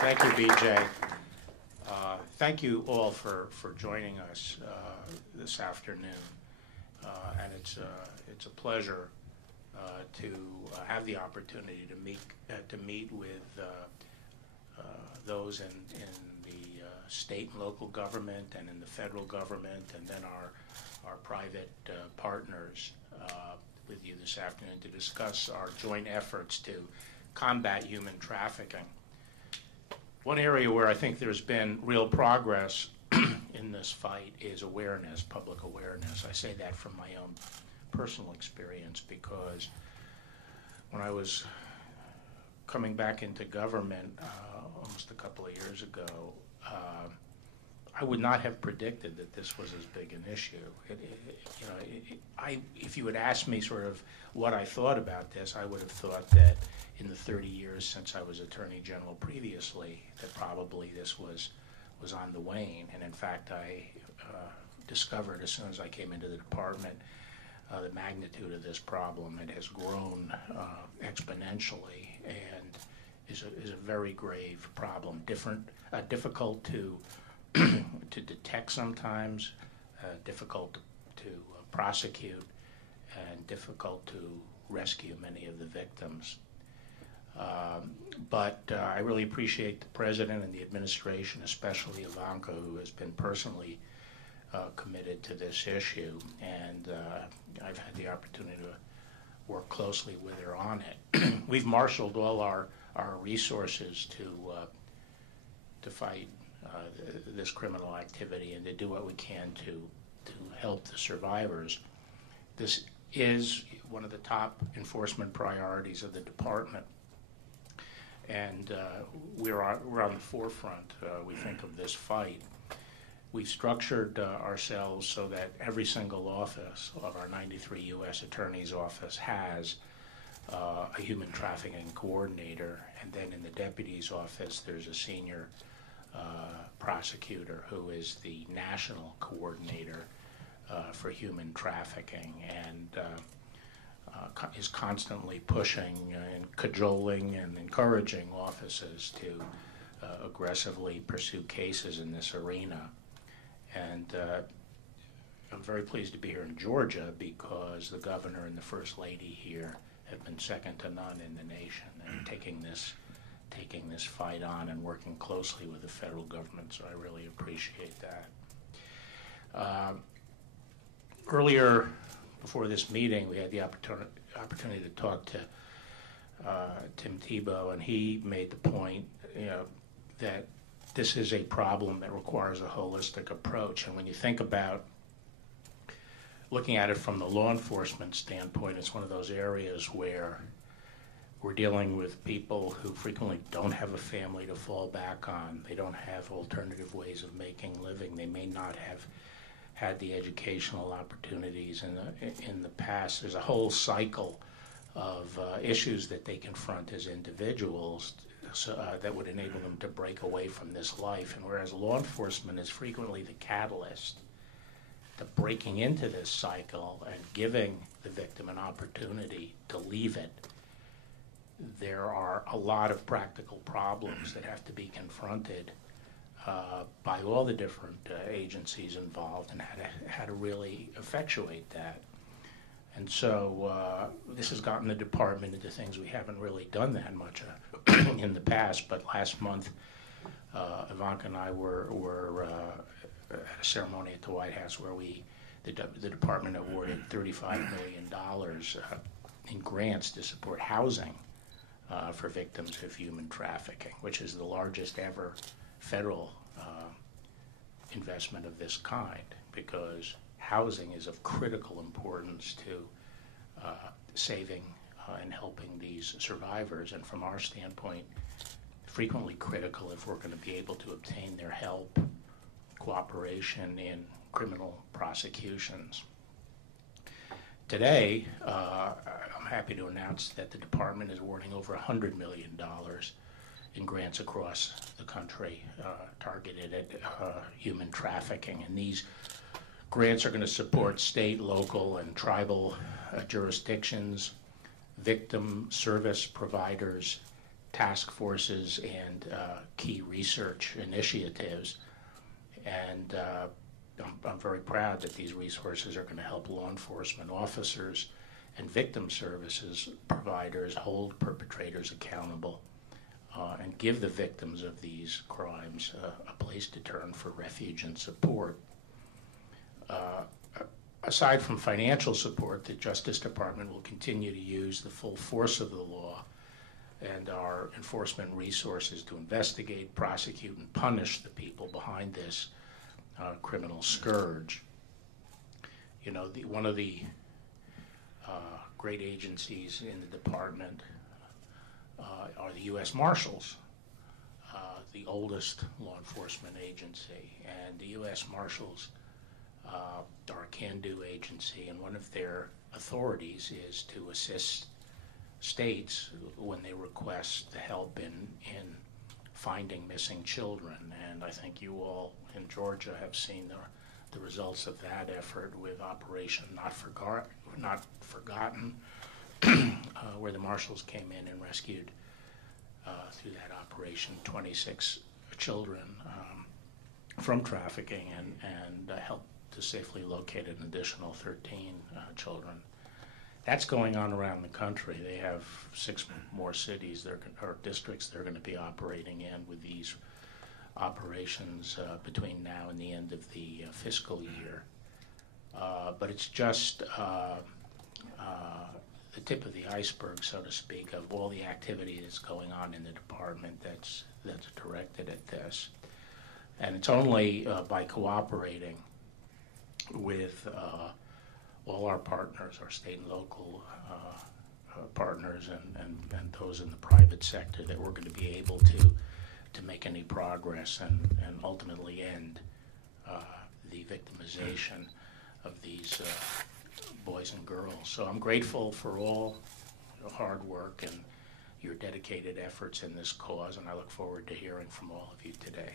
Thank you, BJ. Thank you all for joining us this afternoon. And it's a pleasure to have the opportunity to meet with those in the state and local government and in the federal government, and then our private partners with you this afternoon to discuss our joint efforts to combat human trafficking. One area where I think there's been real progress in this fight is awareness, public awareness. I say that from my own personal experience because when I was coming back into government almost a couple of years ago, I would not have predicted that this was as big an issue. If you had asked me sort of what I thought about this, I would have thought that in the 30 years since I was Attorney General previously, that probably this was on the wane. And in fact, I discovered as soon as I came into the department the magnitude of this problem. It has grown exponentially and is a very grave problem. Difficult to to detect sometimes, difficult to prosecute, and difficult to rescue many of the victims. But I really appreciate the President and the administration, especially Ivanka, who has been personally committed to this issue, and I've had the opportunity to work closely with her on it. We've marshaled all our resources to fight this criminal activity and to do what we can to help the survivors. This is one of the top enforcement priorities of the department, and we're on the forefront, we think, of this fight. We've structured ourselves so that every single office of our 93 U.S. Attorney's Office has a human trafficking coordinator, and then in the Deputy's office there's a senior prosecutor who is the national coordinator for human trafficking, and is constantly pushing and cajoling and encouraging offices to aggressively pursue cases in this arena. And I'm very pleased to be here in Georgia because the governor and the first lady here have been second to none in the nation and taking this fight on and working closely with the federal government, so I really appreciate that. Earlier, before this meeting, we had the opportunity to talk to Tim Tebow, and he made the point, that this is a problem that requires a holistic approach. And when you think about looking at it from the law enforcement standpoint, it's one of those areas where we're dealing with people who frequently don't have a family to fall back on. They don't have alternative ways of making living. They may not have had the educational opportunities in the past. There's a whole cycle of issues that they confront as individuals that would enable them to break away from this life. And whereas law enforcement is frequently the catalyst to breaking into this cycle and giving the victim an opportunity to leave it, there are a lot of practical problems that have to be confronted by all the different agencies involved, and how to really effectuate that. And so this has gotten the department into things we haven't really done that much in the past. But last month, Ivanka and I were at a ceremony at the White House where the department awarded $35 million in grants to support housing for victims of human trafficking, which is the largest ever federal investment of this kind, because housing is of critical importance to saving and helping these survivors, and from our standpoint, frequently critical if we're going to be able to obtain their help, cooperation in criminal prosecutions. Today, I'm happy to announce that the department is awarding over $100 million in grants across the country targeted at human trafficking. And these grants are going to support state, local, and tribal jurisdictions, victim service providers, task forces and key research initiatives. And I'm very proud that these resources are going to help law enforcement officers and victim services providers hold perpetrators accountable and give the victims of these crimes a place to turn for refuge and support. Aside from financial support, the Justice Department will continue to use the full force of the law and our enforcement resources to investigate, prosecute, and punish the people behind this criminal scourge. You know, one of the great agencies in the department are the U.S. Marshals, the oldest law enforcement agency. And the U.S. Marshals are a can-do agency, and one of their authorities is to assist states when they request help in finding missing children. And I think you all in Georgia have seen the results of that effort with Operation Not Forgotten, where the Marshals came in and rescued through that operation 26 children from trafficking and helped to safely locate an additional 13 children. That's going on around the country. They have 6 more cities or districts they're going to be operating in with these operations between now and the end of the fiscal year. But it's just the tip of the iceberg, so to speak, of all the activity that's going on in the department that's directed at this. And it's only by cooperating with all our partners, our state and local partners, and those in the private sector, that we're going to be able to make any progress and ultimately end the victimization of these boys and girls. So I'm grateful for all the hard work and your dedicated efforts in this cause, and I look forward to hearing from all of you today.